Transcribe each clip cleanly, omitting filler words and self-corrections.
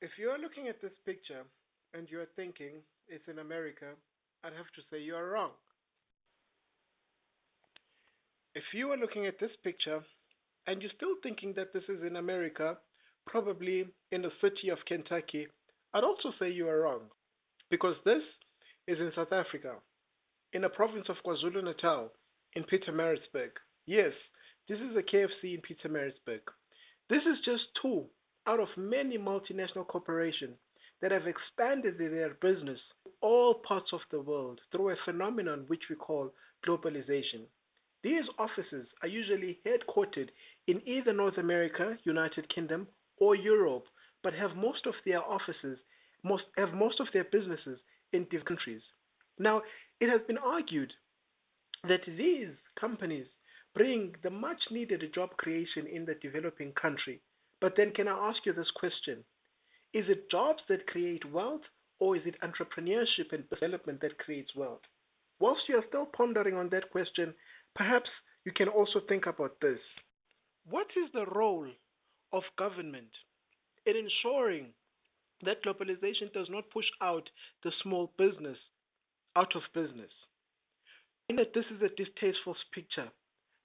If you are looking at this picture and you are thinking it's in America, I'd have to say you are wrong. If you are looking at this picture and you're still thinking that this is in America, probably in the city of Kentucky, I'd also say you are wrong. Because this is in South Africa, in the province of KwaZulu Natal, in Pietermaritzburg. Yes, this is a KFC in Pietermaritzburg. This is just two out of many multinational corporations that have expanded their business to all parts of the world through a phenomenon which we call globalization. These offices are usually headquartered in either North America, United Kingdom, or Europe, but have most of their businesses in different countries. Now, it has been argued that these companies bring the much needed job creation in the developing country. But then, can I ask you this question? Is it jobs that create wealth, or is it entrepreneurship and development that creates wealth? Whilst you are still pondering on that question, perhaps you can also think about this. What is the role of government in ensuring that globalization does not push out the small business out of business? I know that this is a distasteful picture,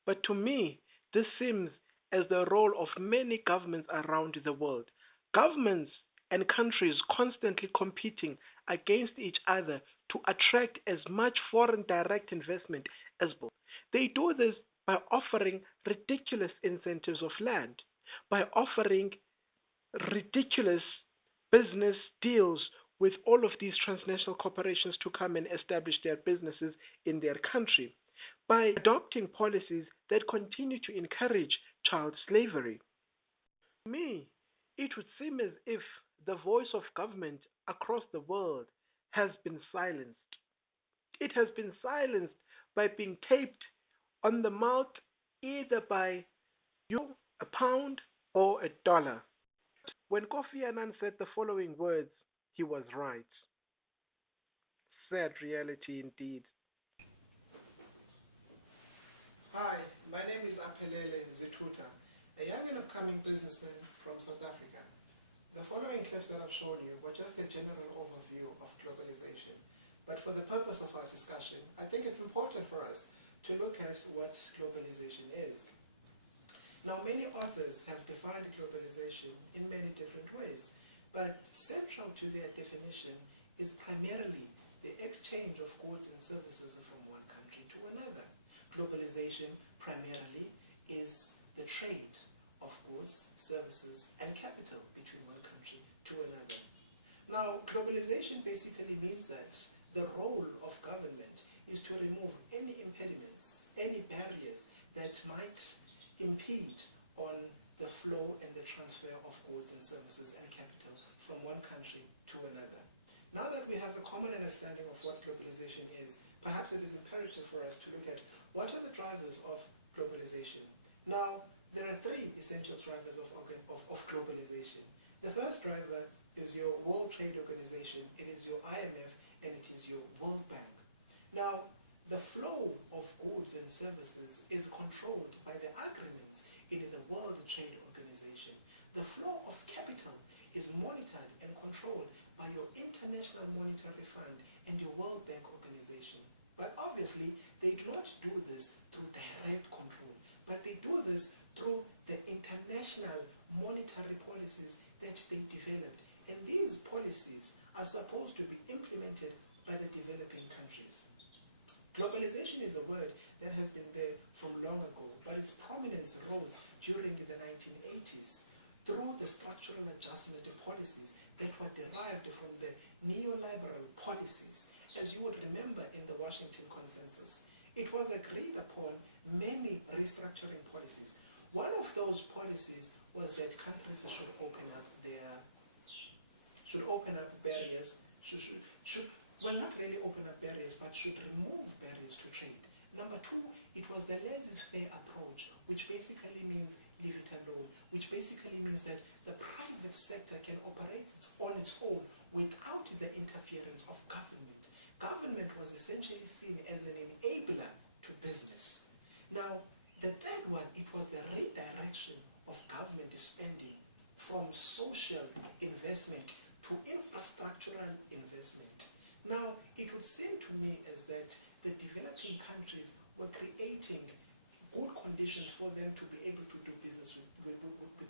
but to me, this seems as the role of many governments around the world. Governments and countries constantly competing against each other to attract as much foreign direct investment as possible. They do this by offering ridiculous incentives of land, by offering ridiculous business deals with all of these transnational corporations to come and establish their businesses in their country, by adopting policies that continue to encourage child slavery. To me, it would seem as if the voice of government across the world has been silenced. It has been silenced by being taped on the mouth either by you, a pound, or a dollar. When Kofi Annan said the following words, he was right. Sad reality indeed. Hi, my name is Aphelele Zithutha, a young and upcoming businessman from South Africa. The following clips that I've shown you were just a general overview of globalization. But for the purpose of our discussion, I think it's important for us to look at what globalization is. Now, many authors have defined globalization in many different ways, but central to their definition is primarily the exchange of goods and services from one country to another. Globalization primarily is the trade of goods, services, and capital between one country to another. Now, globalization basically means that the role of government is to remove any impediments, any barriers that might impede on the flow and the transfer of goods and services and capital from one country to another. Now that we have a common understanding of what globalization is, perhaps it is imperative for us to look at what are the drivers of globalization. Now, there are three essential drivers of globalization. The first driver is your World Trade Organization, it is your IMF, and it is your World Bank. Now, the flow of goods and services is controlled by the agreements in the World Trade Organization. The flow of capital is monitored and controlled by your International Monetary Fund and your World Bank Organization. But obviously, they do not do this through direct control, but they do this through the international monetary policies that they developed. And these policies are supposed to be implemented by the developing countries. Globalization is a word that has been there from long ago, but its prominence rose during the 1980s through the structural adjustment policies that were derived from the neoliberal policies. As you would remember in the Washington Consensus, it was agreed upon many restructuring policies. One of those policies was that countries should open up barriers, well, not really open up barriers, but should remove barriers to trade. Number two, it was the laissez-faire approach, which basically means leave it alone, which basically means that the private sector can operate on its own without the interference of government. Government was essentially seen as an enabler to business. Now, the third one, it was the redirection of government spending from social investment to infrastructural investment. Now, it would seem to me as that the developing countries were creating good conditions for them to be able to do business with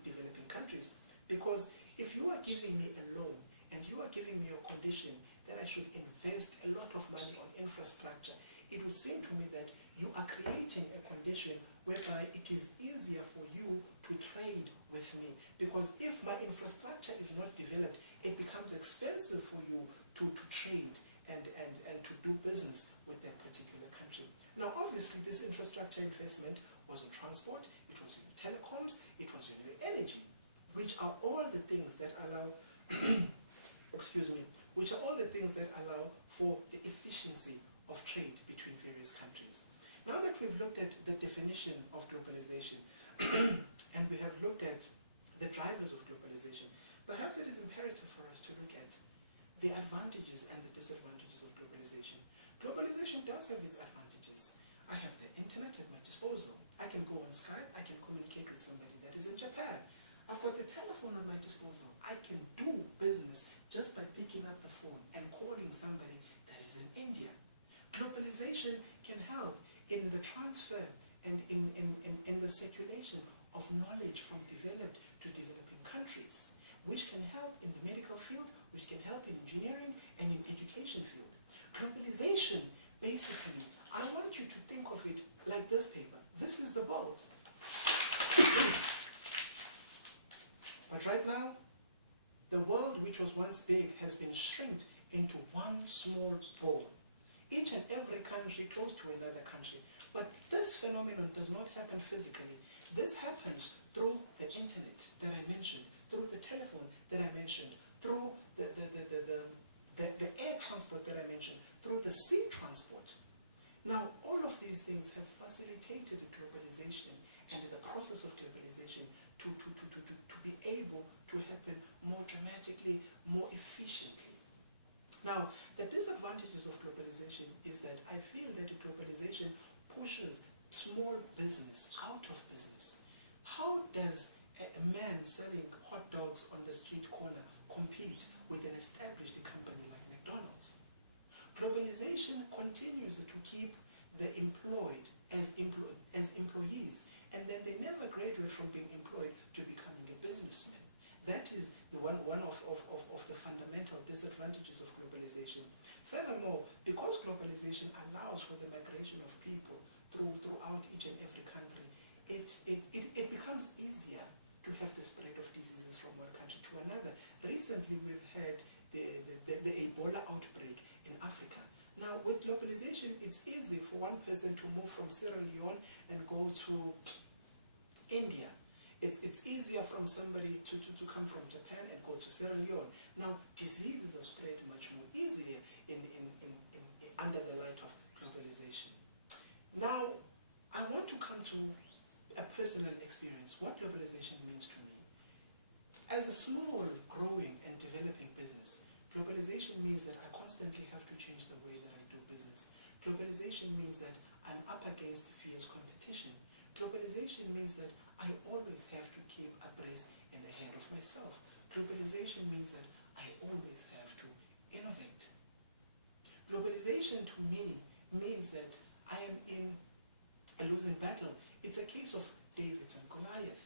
developing countries. Because if you are giving me a loan and you are giving me a condition that I should invest a lot of money on infrastructure, it would seem to me that you are creating a condition whereby it is easier for you to trade with me. Because if my infrastructure is not developed, it becomes expensive for you to trade and to do business with that particular country. Now, obviously, this infrastructure investment was in transport, it was in telecoms, it was in energy, which are all the things that allow, excuse me, which are all the things that allow for the efficiency of trade between various countries. Now that we've looked at the definition of globalization, and we have looked at the drivers of globalization, perhaps it is imperative for us to look at the advantages and the disadvantages of globalization. Globalization does have its advantages. I have the internet at my disposal. I can go on Skype, I can communicate with somebody that is in Japan. I've got the telephone at my disposal. I can do business just by picking up the phone and calling somebody that is in India. Globalization can help in the transfer and in the circulation of knowledge from developed to developing countries, which can help in the medical field, which can help in engineering and in education field. Globalization, basically, I want you to think of it like this paper. This is the world. But right now, the world which was once big has been shrinked into one small ball. Each and every country close to another country. But this phenomenon does not happen physically. This happens through the internet that I mentioned, through the telephone that I mentioned, through the air transport that I mentioned, through the sea transport. Now, all of these things have facilitated globalization and the process of globalization to be able to happen more dramatically, more efficiently. Now, the disadvantages of globalization is that I feel that globalization pushes small business out of business. How does a man selling hot dogs on the street corner compete with an established company like McDonald's? Globalization continues to keep the employed as employees, and then they never graduate from being employed to becoming a businessman. That is one of the fundamental disadvantages of globalization. Furthermore, because globalization allows for the migration of people throughout each and every country, it becomes easier to have the spread of diseases from one country to another. Recently, we've had the Ebola outbreak in Africa. Now, with globalization, it's easy for one person to move from Sierra Leone and go to India. It's easier from somebody to come from Japan and go to Sierra Leone. Now, diseases are spread much more easily under the light of globalization. Now, I want to come to a personal experience, what globalization means to me. As a small, growing, and developing business, globalization means that I constantly have to change the way that I do business. Globalization means that I'm up against fierce competition. Globalization means that I always have to keep abreast and ahead of myself. Globalization means that I always have to innovate. Globalization to me means that I am in a losing battle. It's a case of David and Goliath.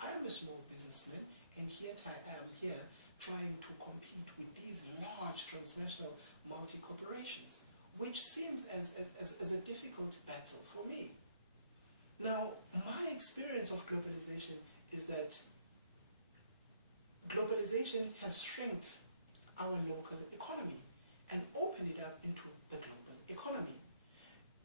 I am a small businessman, and yet I am here trying to compete with these large transnational multi-corporations, which seems as a difficult battle for me. Now, my experience of globalization is that globalization has shrinked our local economy and opened it up into the global economy.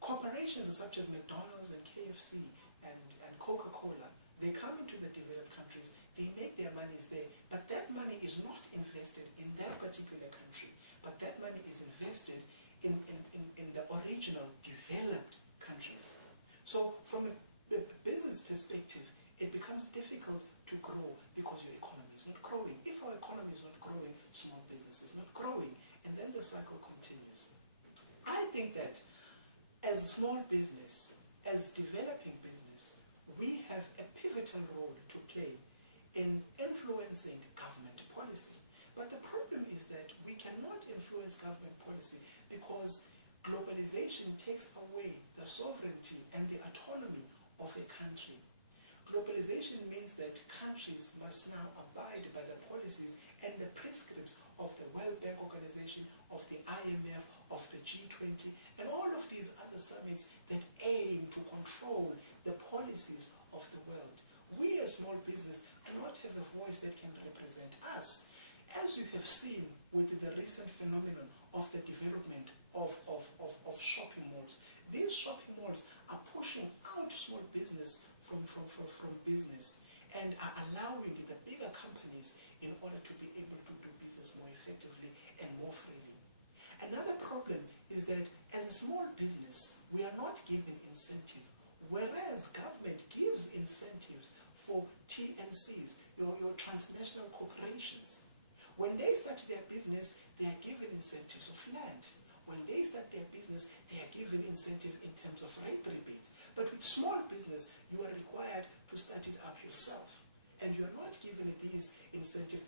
Corporations such as McDonald's and KFC and Coca-Cola, they come into the developed countries, they make their monies there, but that money is not invested in that particular country, but that money is invested in the original developed countries. So from a business perspective, it becomes difficult to grow because your economy is not growing. If our economy is not growing, small business is not growing, and then the cycle continues. I think that as a small business, as developing business, we have a pivotal role to play in influencing government policy, because globalization takes away the sovereignty and the autonomy of a country. Globalization means that countries must now abide by the policies and the prescripts of the World Bank Organization, of the IMF, of the G20, and all of these other summits that aim to control the policies of the world. We as small business do not have a voice that can represent us. As you have seen with the recent phenomenon of the development of shopping malls, these shopping malls are pushing out small business from business and are allowing the bigger companies in order to be able to do business more effectively and more freely. Another problem is that as a small business, we are not given incentive, whereas government gives incentives for TNCs, your transnational corporations. When they start their business, they are given incentives of land. When they start their business, they are given incentive in terms of rate rebates. But with small business, you are required to start it up yourself. And you're not given these incentives